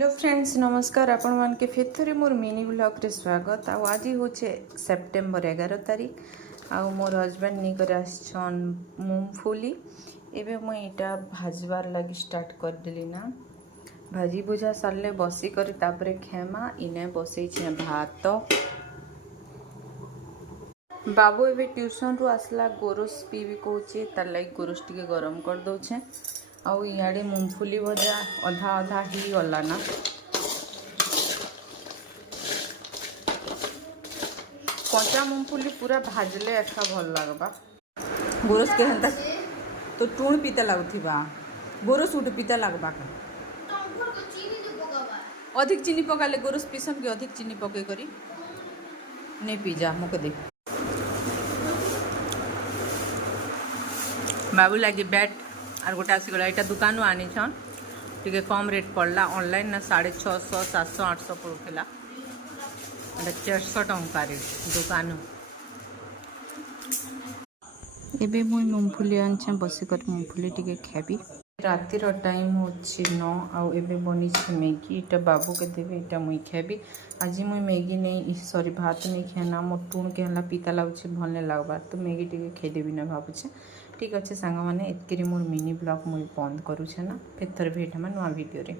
Hello friends नमस्कार आपण मान के फिर थोड़ी मोर मिनी ब्लॉग रे स्वागत। आज हूँ सेप्टेम्बर 11 तारीख। मोर हजबैंड नहीं कर मूंगफली एबे मुई इटा भाजबार लगी स्टार्ट कर देली ना। भाजी भुजा सारे बसी कर तापरे खेमा इने बसई छे भात। बाबू एबे ट्यूशन रु आसला गोरस पीबी कहूचे तार लगी गोरस टिके गरम कर दउछे। आउ इे मूंगफली भजा अधा अधा ही गला ना। कच्चा मूंगफली पूरा भाजले अच्छा भल लगबा। गोरस के हंता तो टूण पीता लगुथिबा। गोरस उठ पीता लगबा का अधिक चीनी पकाले गोरस पीसन के अधिक चीनी पके करी नहीं पी जा मुके दे। बाबू लगी बैट और गोटे आसीगला यहाँ दुकान आनी छन टे कम रेट पड़ला। ऑनलाइन ना 650 700 800 पड़ूला 400 टंका दुकान। एबे मुई मूंगफली आनी बसिक मूंगफली टिके खाबी। रातिर टाइम होछि 9 आउ एबे बनी छे मैगी। इटा बाबू के देबे इटा मुई खाबी। आज मुई मैगी नहीं सॉरी भात नहीं खाना मोर टूण के हला पीता लागुछे भल नहीं लागबा तो मैगी टिके खाइदेबी ना भावुछे। ठीक अच्छे सांग मैंने एतके मोर मिनी ब्लॉग मुई बंद करूछे ना। फिर थोड़े भेट नुआ वीडियो रे।